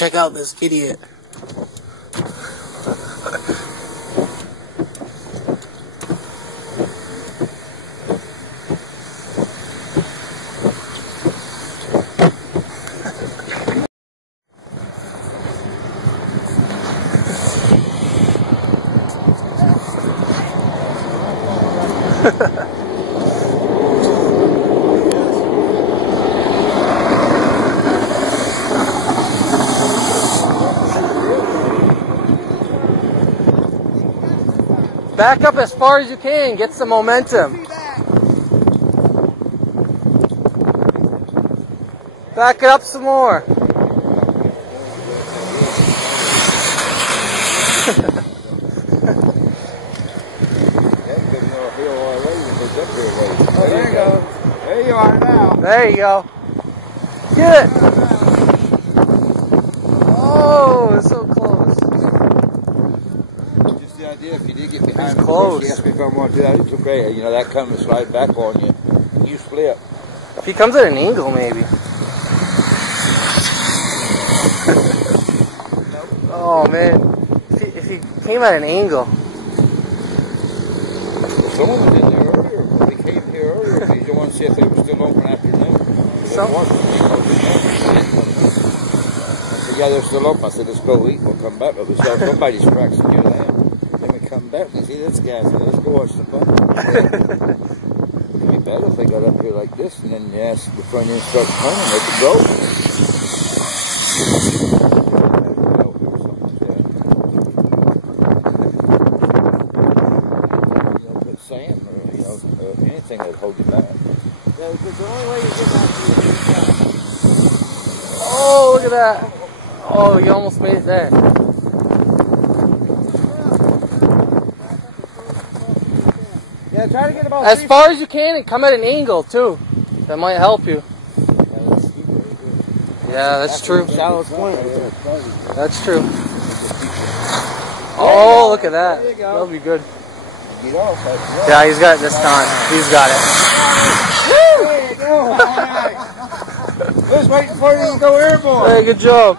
check out this idiot. Back up as far as you can, get some momentum. Back it up some more. Oh, there you go. There you are now. There you go. Get it. Oh, it's so close. Just the idea, if you did get behind It's close. you asked me if I want to do that, it's okay. You know, that comes and slide back on you. You flip. If he comes at an angle, maybe. Oh, man. If he came at an angle. Someone was in there earlier. They came here earlier. They don't want to see if they were still open after noon. Yeah, they're still open. I said, let's go eat. We'll come back. But we saw somebody's cracks in your land. Then we come back and we see this guy. So let's go watch the fun. It'd be better if they got up here like this and then you ask the front end starts coming. They could go. Sand or anything that hold you back. Yeah, because the only way you get back to Oh, look at that. Oh, you almost made it there. Yeah, try to get about as far as you can and come at an angle too. That might help you. Yeah, that's true. That's true. Oh, look at that. That'll be good. Yeah, he's got it this time. He's got it. There you go. I was waiting for you to go airborne. Hey, good job.